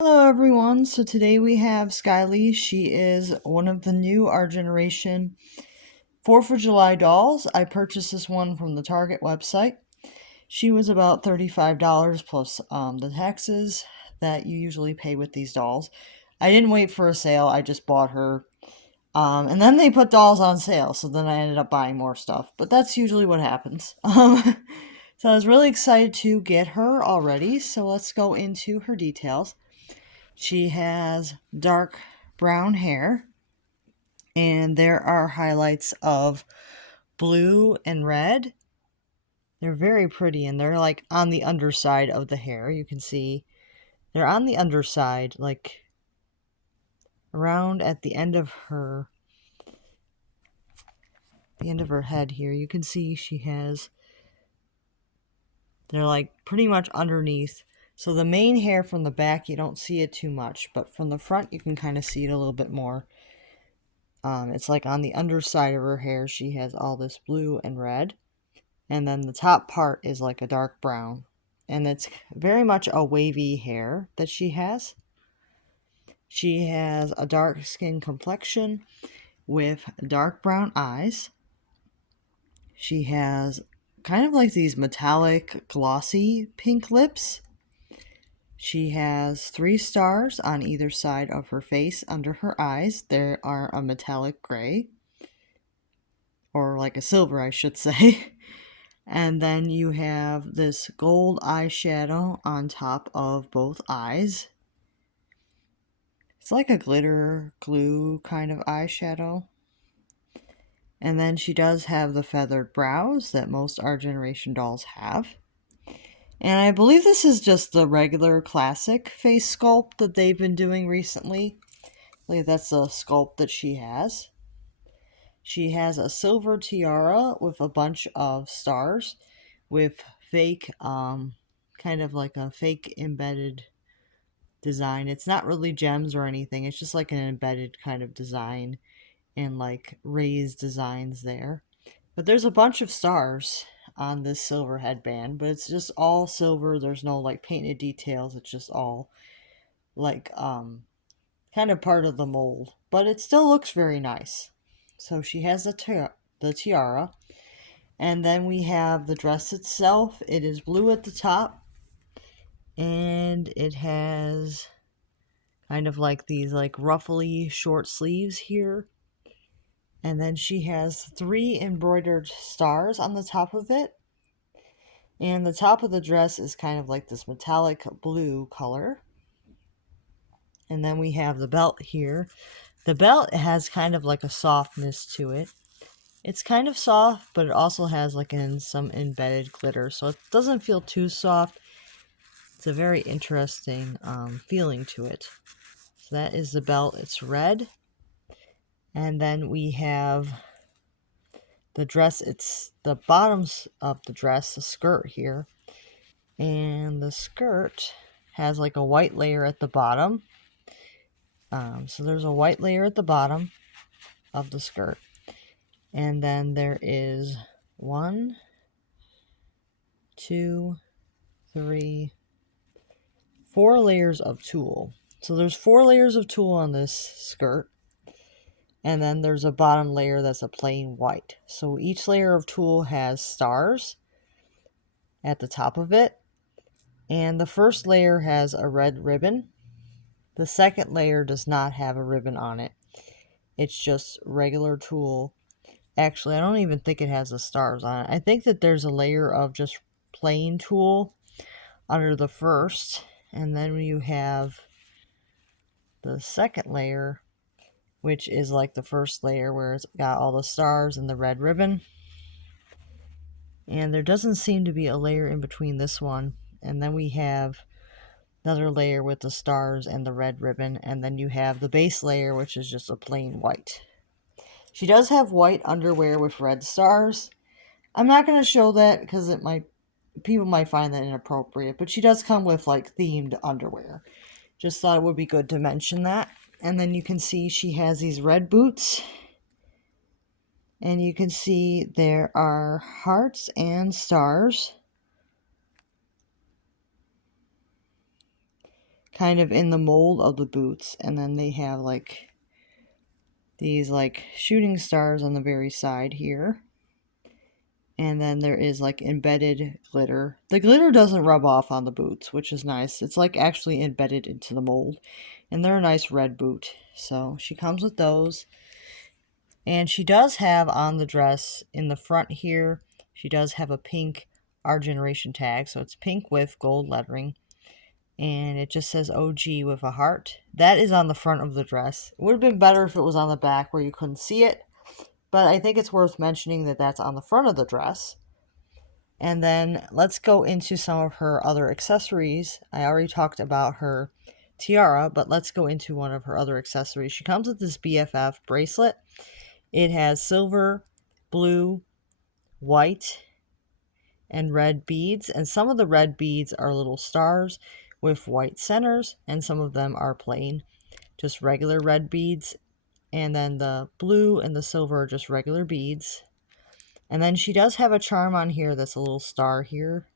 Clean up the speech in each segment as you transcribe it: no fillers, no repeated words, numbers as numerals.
Hello everyone, so today we have Skylie. She is one of the new Our Generation 4th of July dolls. I purchased this one from the Target website. She was about $35 plus the taxes that you usually pay with these dolls. I didn't wait for a sale, I just bought her. And then they put dolls on sale, so then I ended up buying more stuff. But that's usually what happens. So I was really excited to get her already, so let's go into her details. She has dark brown hair, and there are highlights of blue and red. They're very pretty, and they're like on the underside of the hair. You can see they're on the underside, like around at the end of her head here. You can see they're like pretty much underneath. So the main hair from the back, you don't see it too much, but from the front, you can kind of see it a little bit more. It's like on the underside of her hair, she has all this blue and red. And then the top part is like a dark brown. And it's very much a wavy hair that she has. She has a dark skin complexion with dark brown eyes. She has kind of like these metallic, glossy pink lips. She has 3 stars on either side of her face under her eyes. They are a metallic gray, or like a silver, I should say. And then you have this gold eyeshadow on top of both eyes. It's like a glitter glue kind of eyeshadow. And then she does have the feathered brows that most Our Generation dolls have. And I believe this is just the regular classic face sculpt that they've been doing recently. I believe that's the sculpt that she has. She has a silver tiara with a bunch of stars with fake, kind of like a fake embedded design. It's not really gems or anything. It's just like an embedded kind of design and like raised designs there. But there's a bunch of stars on this silver headband, but it's just all silver. There's no like painted details. It's just all like kind of part of the mold, but it still looks very nice. So she has the tiara, and then we have the dress itself. It is blue at the top, and it has kind of like these like ruffly short sleeves here. And then she has 3 embroidered stars on the top of it. And the top of the dress is kind of like this metallic blue color. And then we have the belt here. The belt has kind of like a softness to it. It's kind of soft, but it also has like some embedded glitter, so it doesn't feel too soft. It's a very interesting feeling to it. So that is the belt. It's red. And then we have the dress. It's the bottoms of the dress, the skirt here. And the skirt has like a white layer at the bottom. So there's a white layer at the bottom of the skirt. And then there is 1, 2, 3, 4 layers of tulle. So there's 4 layers of tulle on this skirt. And then there's a bottom layer that's a plain white. So each layer of tulle has stars at the top of it. And the first layer has a red ribbon. The second layer does not have a ribbon on it. It's just regular tulle. Actually, I don't even think it has the stars on it. I think that there's a layer of just plain tulle under the first. And then you have the second layer, which is like the first layer where it's got all the stars and the red ribbon. And there doesn't seem to be a layer in between this one. And then we have another layer with the stars and the red ribbon. And then you have the base layer, which is just a plain white. She does have white underwear with red stars. I'm not going to show that because people might find that inappropriate. But she does come with like themed underwear. Just thought it would be good to mention that. And then you can see she has these red boots. And you can see there are hearts and stars kind of in the mold of the boots. And then they have like these like shooting stars on the very side here. And then there is like embedded glitter. The glitter doesn't rub off on the boots, which is nice. It's like actually embedded into the mold. And they're a nice red boot. So she comes with those. And she does have on the dress in the front here, she does have a pink Our Generation tag. So it's pink with gold lettering. And it just says OG with a heart. That is on the front of the dress. It would have been better if it was on the back where you couldn't see it. But I think it's worth mentioning that that's on the front of the dress. And then let's go into some of her other accessories. I already talked about her tiara, but let's go into one of her other accessories. She comes with this BFF bracelet. It has silver, blue, white, and red beads. And some of the red beads are little stars with white centers, and some of them are plain, just regular red beads. And then the blue and the silver are just regular beads. And then she does have a charm on here that's a little star here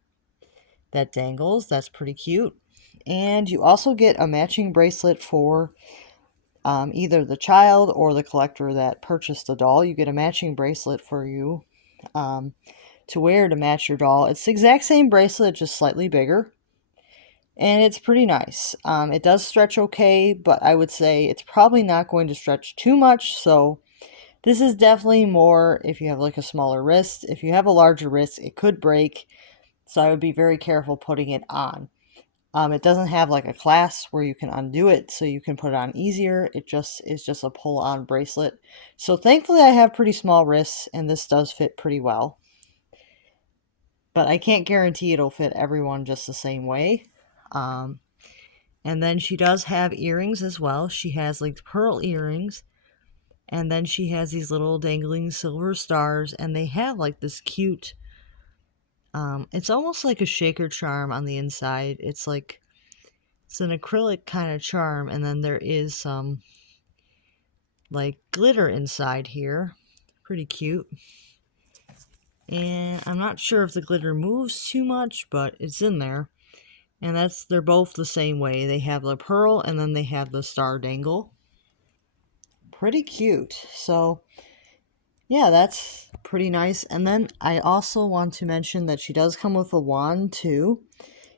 that dangles. That's pretty cute. And you also get a matching bracelet for either the child or the collector that purchased the doll. You get a matching bracelet for you to wear to match your doll. It's the exact same bracelet, just slightly bigger. And it's pretty nice. It does stretch okay, but I would say it's probably not going to stretch too much. So this is definitely more if you have like a smaller wrist. If you have a larger wrist, it could break. So I would be very careful putting it on. It doesn't have like a clasp where you can undo it, so you can put it on easier. It just is just a pull-on bracelet. So thankfully I have pretty small wrists, and this does fit pretty well. But I can't guarantee it'll fit everyone just the same way. And then she does have earrings as well. She has like pearl earrings. And then she has these little dangling silver stars. And they have like this cute... it's almost like a shaker charm on the inside. It's like... It's an acrylic kind of charm. And then there is some... like glitter inside here. Pretty cute. And I'm not sure if the glitter moves too much, but it's in there. And they're both the same way. They have the pearl and then they have the star dangle. Pretty cute. So, yeah, that's pretty nice. And then I also want to mention that she does come with a wand too.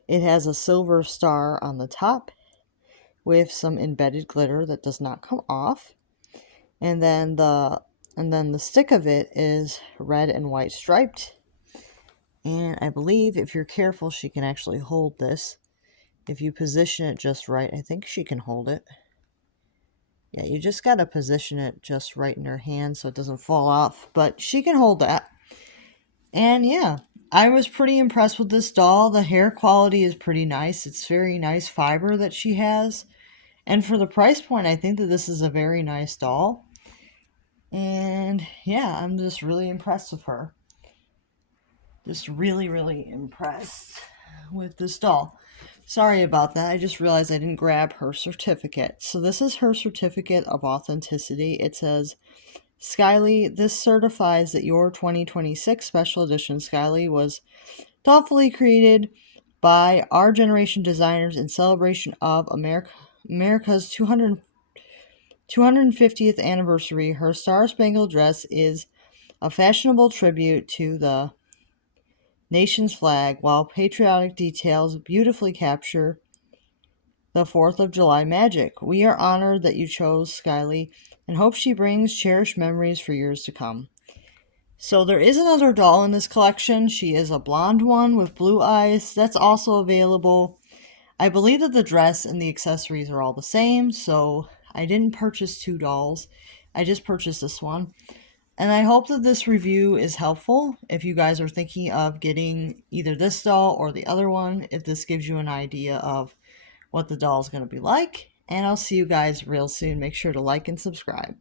It has a silver star on the top with some embedded glitter that does not come off. And then the stick of it is red and white striped. And I believe if you're careful, she can actually hold this. If you position it just right, I think she can hold it. Yeah, you just got to position it just right in her hand so it doesn't fall off. But she can hold that. And yeah, I was pretty impressed with this doll. The hair quality is pretty nice. It's very nice fiber that she has. And for the price point, I think that this is a very nice doll. And yeah, I'm just really impressed with her. Just really, really impressed with this doll. Sorry about that. I just realized I didn't grab her certificate. So this is her certificate of authenticity. It says, Skylie, this certifies that your 2026 special edition Skylie was thoughtfully created by our generation designers in celebration of America's 250th anniversary. Her star-spangled dress is a fashionable tribute to the nation's flag, while patriotic details beautifully capture the 4th of July magic. We are honored that you chose Skylie and hope she brings cherished memories for years to come. So there is another doll in this collection. She is a blonde one with blue eyes. That's also available. I believe that the dress and the accessories are all the same, so I didn't purchase two dolls. I just purchased this one. And I hope that this review is helpful if you guys are thinking of getting either this doll or the other one, if this gives you an idea of what the doll is going to be like. And I'll see you guys real soon. Make sure to like and subscribe.